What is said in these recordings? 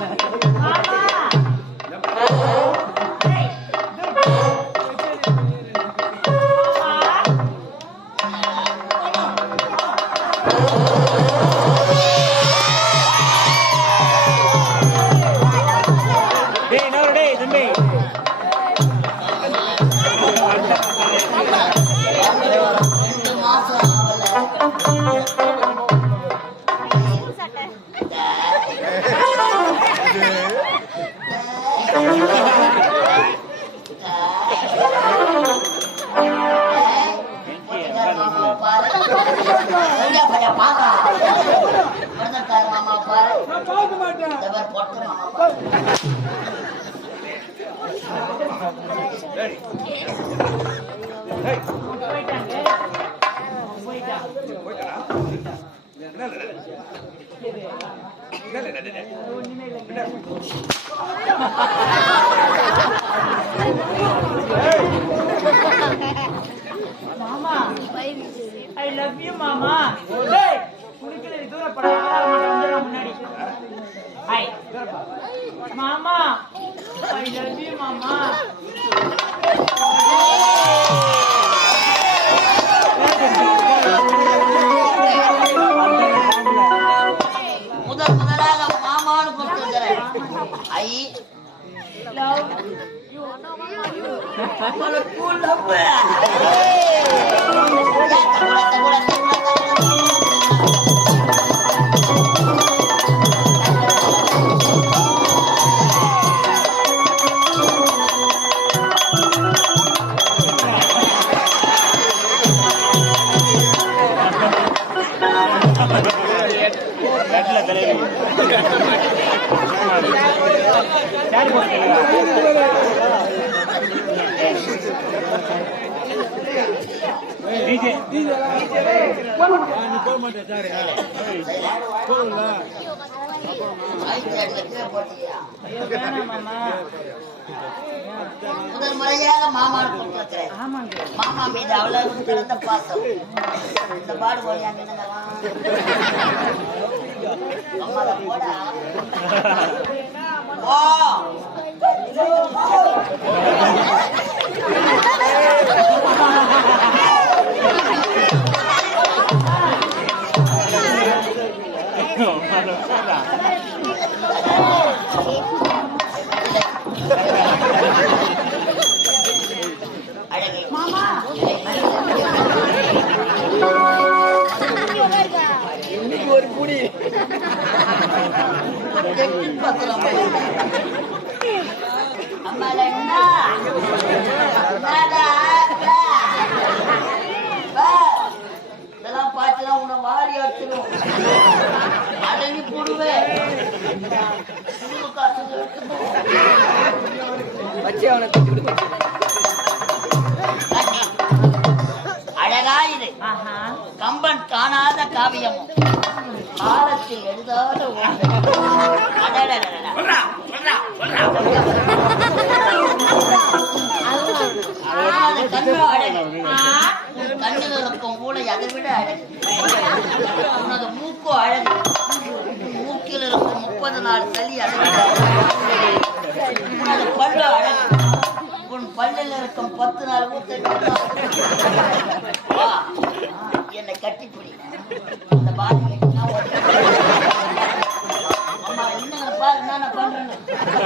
Obrigada. மாமா ஐ love you மாமா. டேய் குடிக்கிறது தூரம் பட. முன்னாடி. ஐ மாமா. ஐ லவ் யூ மாமா. முதல் முதலாக மாமான்னு கூப்பிட்டு வந்துடுறேன். ஐ லவ் யூ உனக்கு love. கட்டில தலைவி யாரு போறீங்க முதல் முறையாக மாமா கூப்பிட்டு மாமா மீது அவ்வளவு சிறந்த பாசம் இந்த பாடு போய் அங்க இதெல்லாம் பார்த்துதான் உன்னை வாரி அடிச்சிடும் அடங்கி போடுவேன் காசு. அழகா இது ஆஹா கம்பன் காணாத காவியமும் காலத்தில் எழுதாத கண்ணில் இருக்கும் ஊளை அதை விட அழகு உனது மூக்கு அழகு மூக்கில் இருக்கும் முப்பது நாள் சளி அதை விட உனது பல்லு அழகு உன் பல்லில் இருக்கும் பத்து நாள் ஊத்த என்னை கட்டிப்பிடி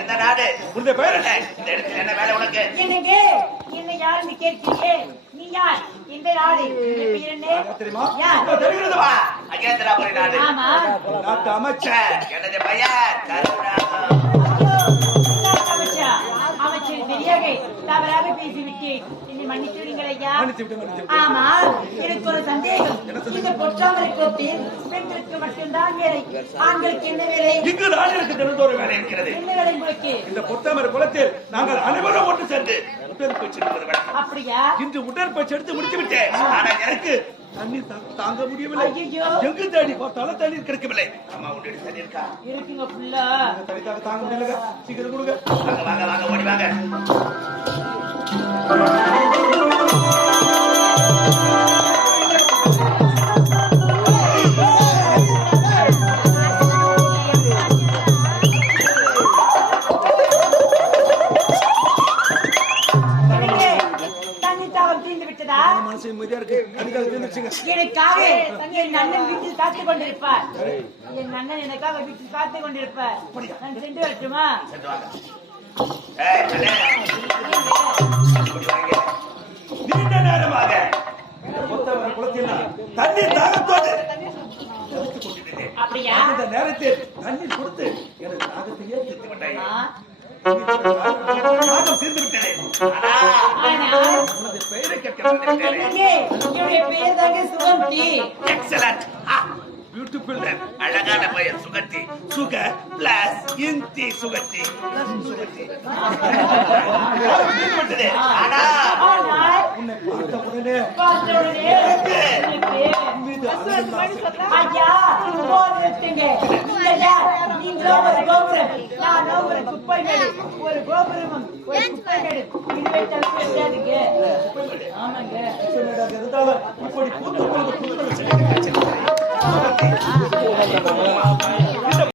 எந்த நாடு? புரிஞ்ச பேர். என்ன? இந்த இடத்துல என்ன வேலை உனக்கு? என்னங்க? என்ன யாருன்னு கேட்கிறீங்க? நீ யார்? இந்த நாடு? உங்க பேர் என்ன? யார் தெரிகிறது வா. அகேந்திராபுரி நாடு. ஆமா. நாட்டு அமைச்சர். ச்சே, எனது பெயர். அமைச்சர். தவறாக பேசிவிட்டேன் என்னை மன்னித்து விடுங்கள் ஐயா. மன்னித்து விட்டு, மன்னித்து விட்டு. ஆமா எனக்கு ஒரு சந்தேகம். இந்த பொற்றாமரை கோட்டில் பெண்களுக்கு மட்டும்தான் வேலை ஆண்களுக்கு என்ன வேலை? இங்கு ராஜனுக்கு தினந்தோறும் வேலை வேலை இருக்கிறது. என்ன வேலை உங்களுக்கு? இந்த பொத்தாமரை குளத்தில் நாங்கள் அனைவரும் ஒன்று சேர்ந்து உடற்பயிற்சி எடுப்பது வழக்கம். அப்படியா? இன்று உடற்பயிற்சி எடுத்து முடித்து விட்டேன் ஆனா எனக்கு தண்ணீர் தாங்க முடியவில்லை. எங்கு தேடி பார்த்தாலும் தண்ணீர் கிடைக்கவில்லை. அம்மா உண்டு தண்ணி இருக்கா இருக்குங்க ஃபுல்லா தண்ணி தாங்க தாங்க முடியல சீக்கிரம் கொடுங்க. வாங்க வாங்க வாங்க ஓடி வாங்க. எனக்காக என் அண்ணன் வீட்டில் காத்துக் கொண்டிருப்பார். என் அண்ணன் எனக்காக வீட்டில் காத்துக் கொண்டிருப்பார். நான் சென்று வரட்டுமா? நீண்ட நேரமாக தண்ணீர் தாகத்தோடு. அப்படியா? அந்த நேரத்தில் தண்ணீர் கொடுத்து எனக்கு தாகத்தையே விட்டாய் பியூட்டிஃபுல் அழகான பெயர் சுகத்தி சுக பிளஸ் இந்தி சுகத்தி சுகத்தி. ஆனா உன்னை பார்த்த உடனே ஐயா போதுங்க நீங்க யார் நீங்களோ ஒரு கோபுரம் நானோ ஒரு குப்பை மேடு ஒரு கோபுரமும் ஒரு குப்பை மேடு இதுவே தவிர விடாதுங்க ஆமாங்க ஆசைப்படாத இருந்தாலும் இப்படி பூத்து போது புத்தகம்